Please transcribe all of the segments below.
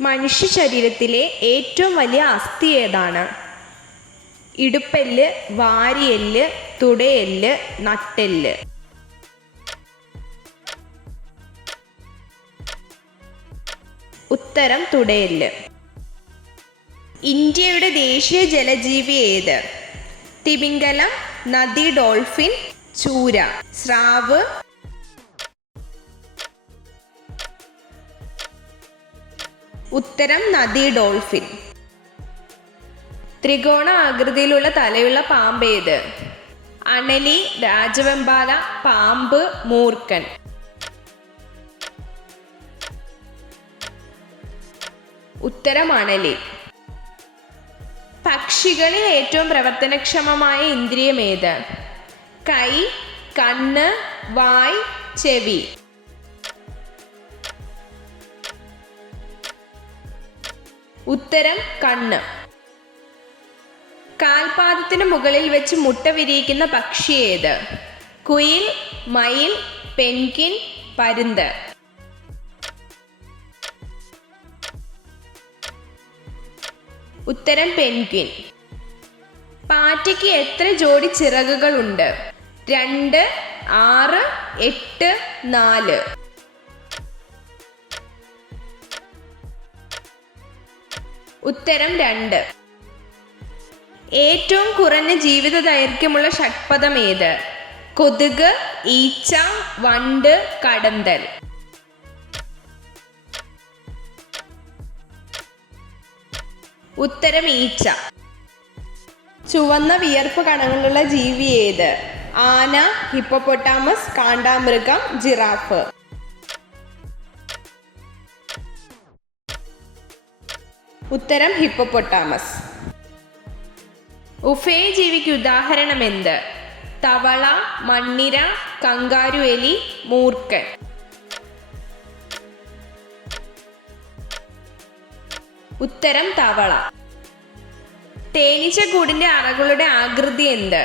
മനുഷ്യ ശരീരത്തിലെ ഏറ്റവും വലിയ അസ്ഥി ഏതാണ്? ഇടുപ്പെല്ല്, വാരിയെല്ല്, തുടയെല്ല്, നട്ടെല്ല്. ഉത്തരം തുടയെല്ല്. ഇന്ത്യയുടെ ദേശീയ ജലജീവി ഏത്? തിമിംഗലം, നദി ഡോൾഫിൻ, ചൂര, സ്രാവ്. ഉത്തരം നദി ഡോൾഫിൻ. ത്രികോണ ആകൃതിയിലുള്ള തലയുള്ള പാമ്പ് ഏത്? അണലി, രാജവെമ്പാല, പാമ്പ്, മൂർഖൻ. ഉത്തരം അണലി. പക്ഷികളിൽ ഏറ്റവും പ്രവർത്തനക്ഷമമായ ഇന്ദ്രിയം ഏത്? കൈ, കണ്ണ്, വായ്, ചെവി. ഉത്തരം കണ്ണ്. കാൽപാദത്തിന് മുകളിൽ വെച്ച് മുട്ട വിരിയിക്കുന്ന പക്ഷി ഏത്? കുയിൽ, മയിൽ, പെൻഗ്വിൻ, പരുന്ത്. ഉത്തരം പെൻഗ്വിൻ. പാറ്റയ്ക്ക് എത്ര ജോഡി ചിറകുകൾ ഉണ്ട്? 2, 6, 8, 4. ഉത്തരം 2. ഏറ്റവും കുറഞ്ഞ ജീവിത ദൈർഘ്യമുള്ള ഷഡ്പദം ഏത്? കൊതുക്, ഈച്ച, വണ്ട്, കടന്തൽ. ഉത്തരം ഈച്ച. ചുവന്ന വിയർപ്പ് കണങ്ങളുള്ള ജീവി ഏത്? ആന, ഹിപ്പോപ്പൊട്ടാമസ്, കാണ്ടാമൃഗം, ജിറാഫ്. ഉത്തരം ഹിപ്പോപ്പൊട്ടാമസ്. ഉഭയജീവിക്ക് ഉദാഹരണം എന്ത്? തവള, മണ്ണിര, കങ്കാരു എലി, മൂർഖൻ. ഉത്തരം തവള. തേനീച്ചക്കൂടിന്റെ അറകളുടെ ആകൃതി എന്ത്?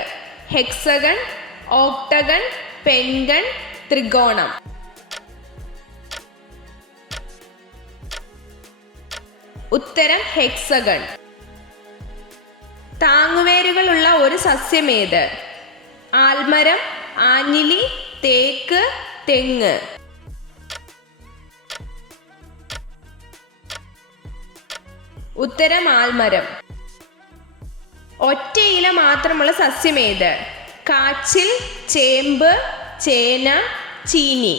ഹെക്സഗൺ, ഓക്ടഗൺ, പെൻഗൺ, ത്രികോണം. ഉത്തരം ഹെക്സഗൺ. താങ്ങുവേരുകളുള്ള ഒരു സസ്യം ഏത്? ആൽമരം, ആഞ്ഞിലി, തേക്ക്, തെങ്ങ്. ഉത്തരം ആൽമരം. ഒറ്റ ഇല മാത്രമുള്ള സസ്യം ഏത്? കാച്ചിൽ, ചേമ്പ്, ചേന, ചീനി.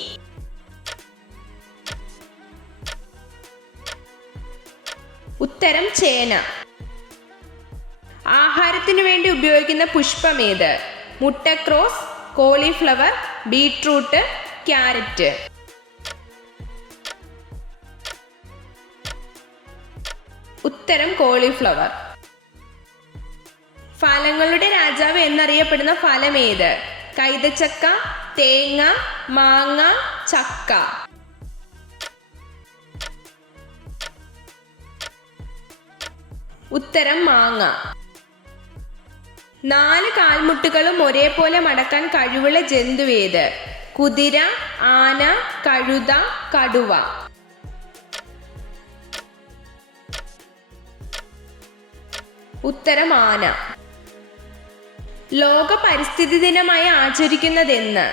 ഉത്തരം ചേന. ആഹാരത്തിനു വേണ്ടി ഉപയോഗിക്കുന്ന പുഷ്പം ഏത്? മുട്ടക്രോസ്, കോളിഫ്ലവർ, ബീട്രൂട്ട്, ക്യാരറ്റ്. ഉത്തരം കോളിഫ്ലവർ. ഫലങ്ങളുടെ രാജാവ് എന്നറിയപ്പെടുന്ന ഫലം ഏത്? കൈതച്ചക്ക, തേങ്ങ, മാങ്ങ, ചക്ക. ഉത്തരം മാങ്ങ. 4 കാൽമുട്ടുകളും ഒരേപോലെ മടക്കാൻ കഴിവുള്ള ജന്തു ഏത്? കുതിര, ആന, കഴുത, കടുവ. ഉത്തരം ആന. ലോക പരിസ്ഥിതി ദിനമായി ആചരിക്കുന്നതെന്ന്?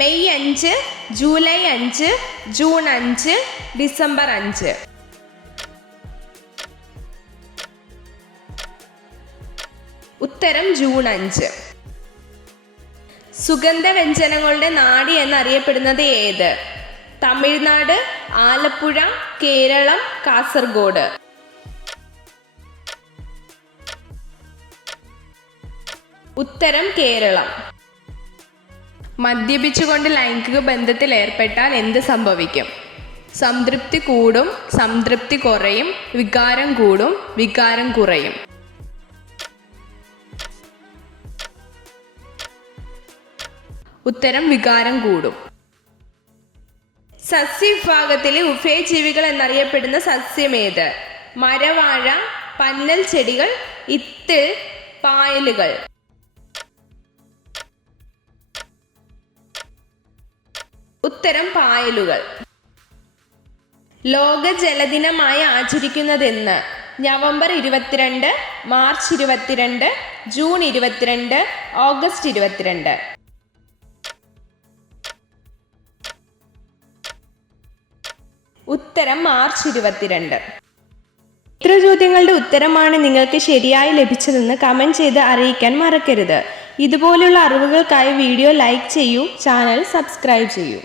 May 5, July 5, June 5, December 5. ഉത്തരം ജൂൺ 5. സുഗന്ധവ്യഞ്ജനങ്ങളുടെ നാട് എന്നറിയപ്പെടുന്നത് ഏത്? തമിഴ്നാട്, ആലപ്പുഴ, കേരളം, കാസർഗോഡ്. ഉത്തരം കേരളം. മദ്യപിച്ചുകൊണ്ട് ലൈംഗിക ബന്ധത്തിൽ ഏർപ്പെട്ടാൽ എന്ത് സംഭവിക്കും? സംതൃപ്തി കൂടും, സംതൃപ്തി കുറയും, വികാരം കൂടും, വികാരം കുറയും. ഉത്തരം വികാരം കൂടും. സസ്യവിഭാഗത്തിലെ ഉഭയജീവികൾ എന്നറിയപ്പെടുന്ന സസ്യമേത്? മരവാഴ, പന്നൽ ചെടികൾ, ഇത്തിൾ, പായലുകൾ. ഉത്തരം പായലുകൾ. ലോക ജലദിനമായി ആചരിക്കുന്നതെന്ന്? November 22, March 22, June 22, August 22. ഉത്തരം മാർച്ച് 22. ഇത്ര ചോദ്യങ്ങളുടെ ഉത്തരമാണ് നിങ്ങൾക്ക് ശരിയായി ലഭിച്ചതെന്ന് കമൻറ്റ് ചെയ്ത് അറിയിക്കാൻ മറക്കരുത്. ഇതുപോലുള്ള അറിവുകൾക്കായി വീഡിയോ ലൈക്ക് ചെയ്യൂ, ചാനൽ സബ്സ്ക്രൈബ് ചെയ്യൂ.